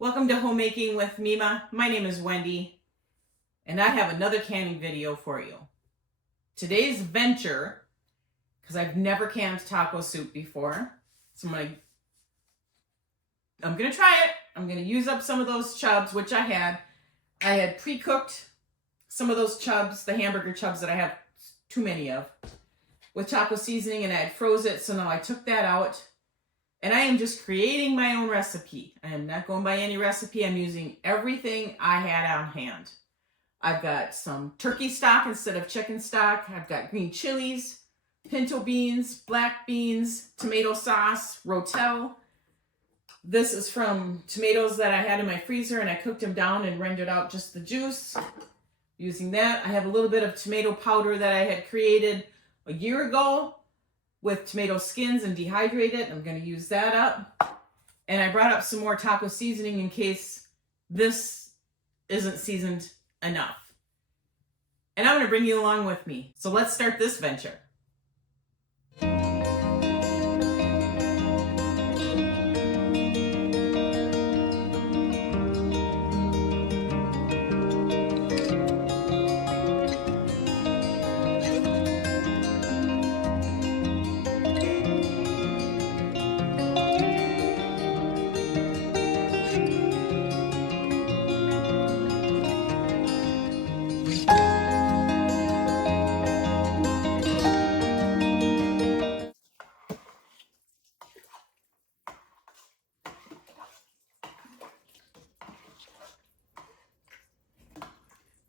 Welcome to Homemaking with Mima. My name is Wendy, and I have another canning video for you. Today's venture, because I've never canned taco soup before, so I'm gonna try it. I'm gonna use up some of those chubs, which I had pre-cooked some of those chubs, the hamburger chubs that I have too many of, with taco seasoning, and I had froze it, so now I took that out. And I am just creating my own recipe. I am not going by any recipe. I'm using everything I had on hand. I've got some turkey stock instead of chicken stock. I've got green chilies, pinto beans, black beans, tomato sauce, rotel. This is from tomatoes that I had in my freezer and I cooked them down and rendered out just the juice. Using that, I have a little bit of tomato powder that I had created a year ago with tomato skins and dehydrated. I'm going to use that up. And I brought up some more taco seasoning in case this isn't seasoned enough. And I'm going to bring you along with me. So let's start this venture.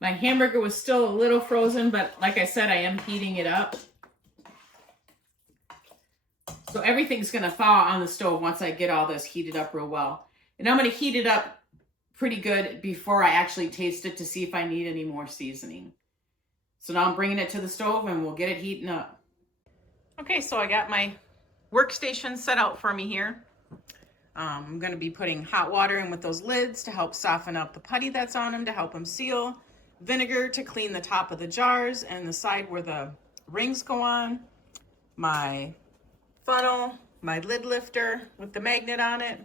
My hamburger was still a little frozen, but like I said, I am heating it up. So everything's going to thaw on the stove once I get all this heated up real well. And I'm going to heat it up pretty good before I actually taste it to see if I need any more seasoning. So now I'm bringing it to the stove and we'll get it heating up. Okay, so I got my workstation set out for me here. I'm going to be putting hot water in with those lids to help soften up the putty that's on them, to help them seal. Vinegar to clean the top of the jars and the side where the rings go on. My funnel, my lid lifter with the magnet on it.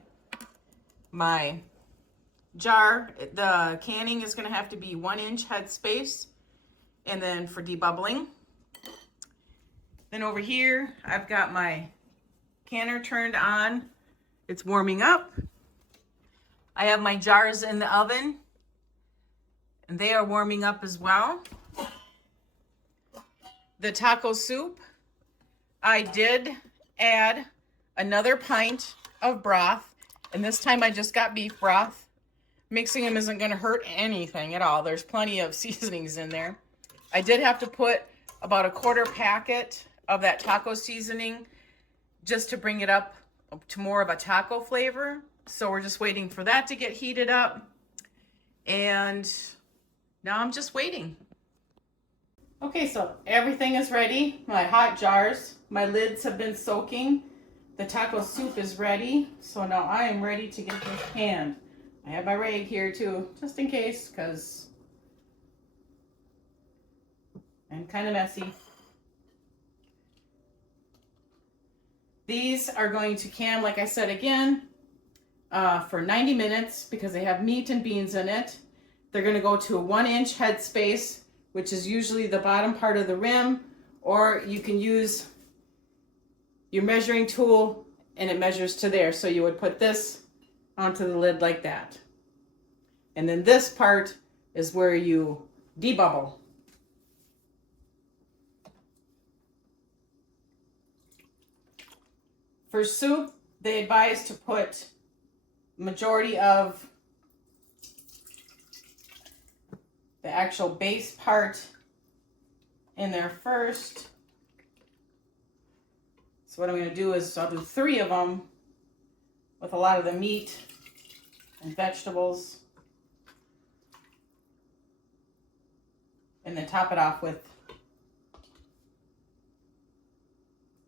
My jar, the canning is going to have to be 1-inch head space. And then for debubbling. Then over here, I've got my canner turned on. It's warming up. I have my jars in the oven. And they are warming up as well. The taco soup, I did add another pint of broth. And this time I just got beef broth. Mixing them isn't going to hurt anything at all. There's plenty of seasonings in there. I did have to put about a quarter packet of that taco seasoning just to bring it up to more of a taco flavor. So we're just waiting for that to get heated up. And now I'm just waiting. Okay, so everything is ready. My hot jars, my lids have been soaking. The taco soup is ready. So now I am ready to get this canned. I have my rag here too, just in case, because I'm kind of messy. These are going to can, like I said again, for 90 minutes because they have meat and beans in it. They're going to go to a 1-inch head space, which is usually the bottom part of the rim, or you can use your measuring tool and it measures to there. So you would put this onto the lid like that. And then this part is where you debubble. For soup, they advise to put majority of the actual base part in there first. So what I'm going to do is I'll do 3 of them with a lot of the meat and vegetables. And then top it off with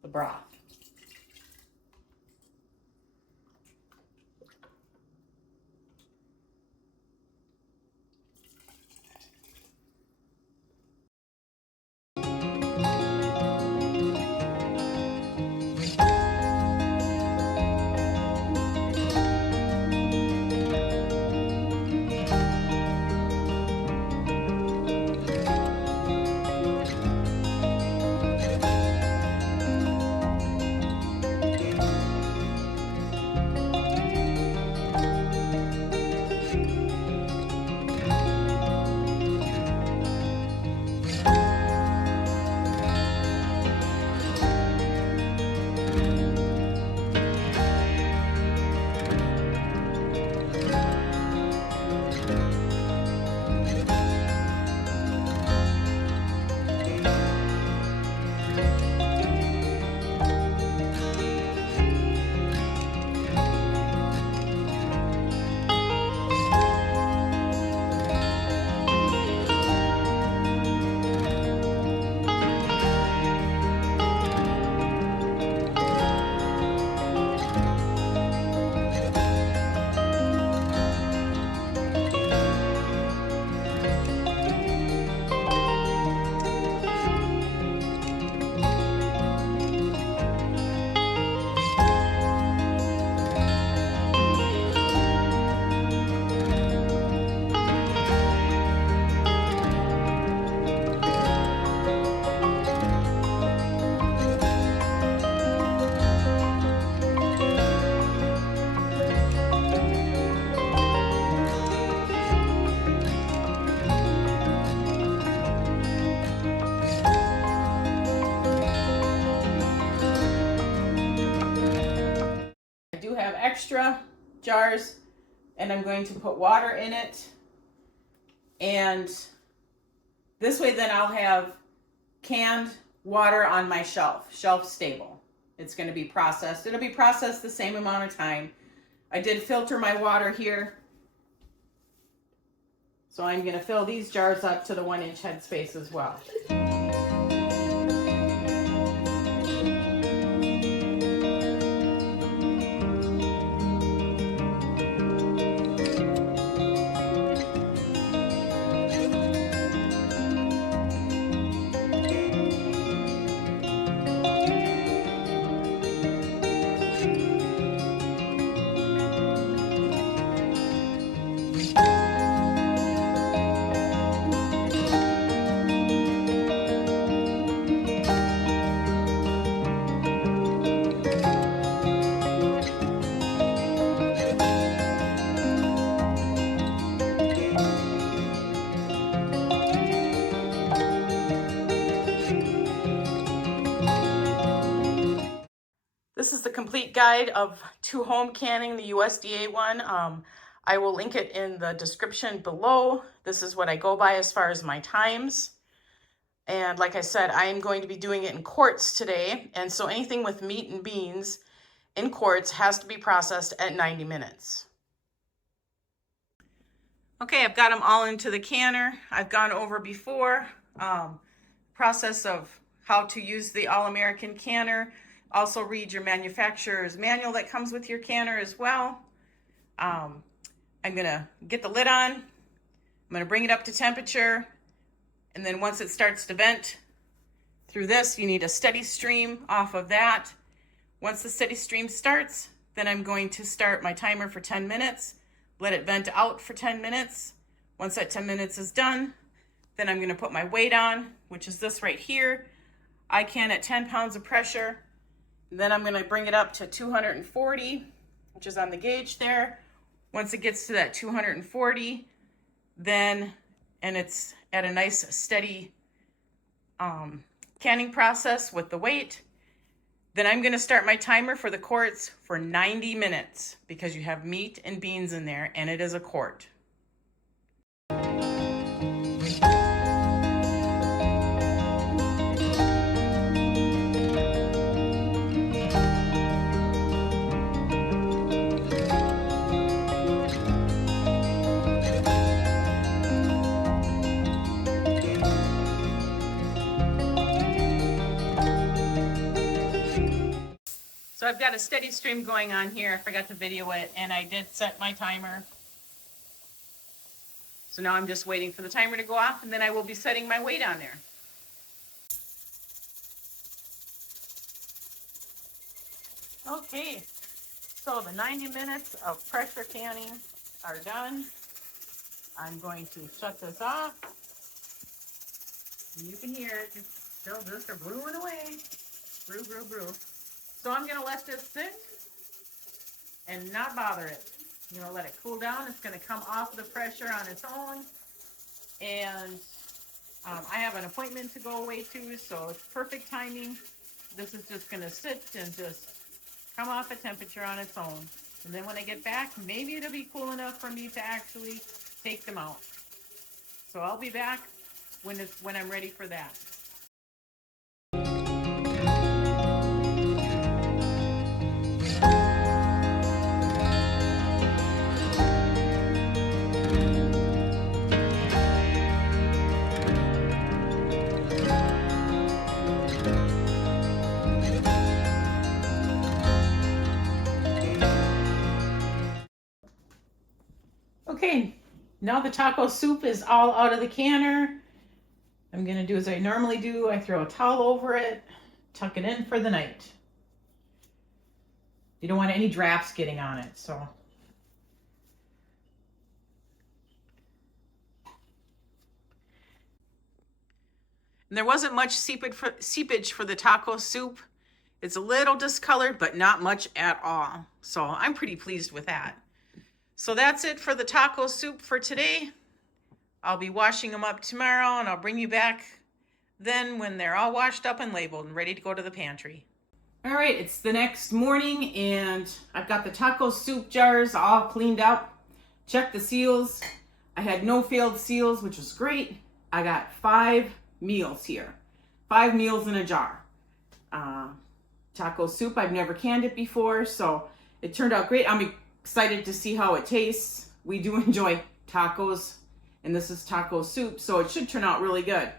the broth. have extra jars, and I'm going to put water in it. And this way then I'll have canned water on my shelf stable. It's going to be processed. It'll be processed the same amount of time. I did filter my water here. So I'm going to fill these jars up to the 1-inch headspace as well. This is the complete guide of to home canning, the USDA one. I will link it in the description below. This is what I go by as far as my times. And like I said, I am going to be doing it in quarts today. And so anything with meat and beans in quarts has to be processed at 90 minutes. Okay, I've got them all into the canner. I've gone over before process of how to use the All-American canner. Also read your manufacturer's manual that comes with your canner as well. I'm gonna get the lid on. I'm gonna bring it up to temperature. And then once it starts to vent through this, you need a steady stream off of that. Once the steady stream starts, then I'm going to start my timer for 10 minutes, let it vent out for 10 minutes. Once that 10 minutes is done, then I'm gonna put my weight on, which is this right here. I can at 10 pounds of pressure. Then I'm going to bring it up to 240, which is on the gauge there. Once it gets to that 240, then, and it's at a nice steady canning process with the weight, then I'm going to start my timer for the quarts for 90 minutes because you have meat and beans in there and it is a quart. So I've got a steady stream going on here. I forgot to video it, and I did set my timer. So now I'm just waiting for the timer to go off, and then I will be setting my weight on there. Okay, so the 90 minutes of pressure canning are done. I'm going to shut this off. You can hear it, it's still just brewing away. Brew, brew, brew. So I'm going to let this sit and not bother it. You know, let it cool down. It's going to come off the pressure on its own. And I have an appointment to go away to, so it's perfect timing. This is just going to sit and just come off a temperature on its own. And then when I get back, maybe it'll be cool enough for me to actually take them out. So I'll be back when I'm ready for that. Okay, now the taco soup is all out of the canner. I'm going to do as I normally do. I throw a towel over it, tuck it in for the night. You don't want any drafts getting on it, so. And there wasn't much seepage for the taco soup. It's a little discolored, but not much at all. So I'm pretty pleased with that. So that's it for the taco soup for today. I'll be washing them up tomorrow, and I'll bring you back then when they're all washed up and labeled and ready to go to the pantry. All right, it's the next morning and I've got the taco soup jars all cleaned up. Check the seals. I had no failed seals, which was great. I got 5 meals here. 5 meals in a jar. Taco soup, I've never canned it before, so it turned out great. I'm excited to see how it tastes. We do enjoy tacos, and this is taco soup, so it should turn out really good.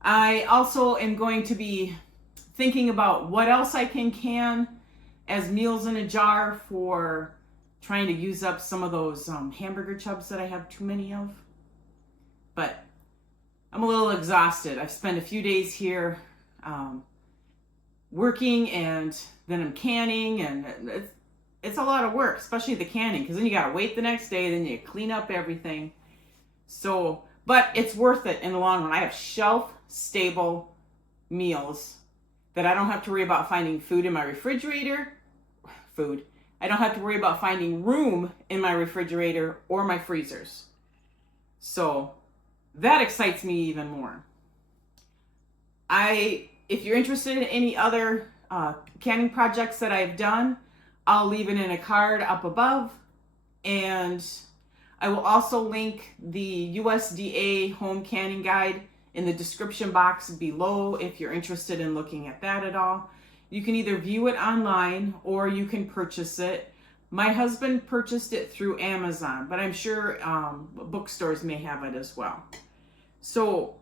I also am going to be thinking about what else I can as meals in a jar for trying to use up some of those hamburger chubs that I have too many of. But I'm a little exhausted. I've spent a few days here working, and then I'm canning, and it's a lot of work, especially the canning, because then you got to wait the next day, then you clean up everything. So, but it's worth it in the long run. I have shelf-stable meals that I don't have to worry about finding food in my refrigerator. I don't have to worry about finding room in my refrigerator or my freezers. So that excites me even more. If you're interested in any other canning projects that I've done, I'll leave it in a card up above. And I will also link the USDA home canning guide in the description box below if you're interested in looking at that at all. You can either view it online or you can purchase it. My husband purchased it through Amazon, but I'm sure bookstores may have it as well. So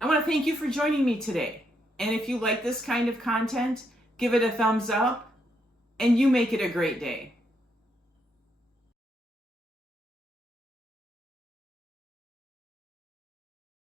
I want to thank you for joining me today. And if you like this kind of content, give it a thumbs up and you make it a great day.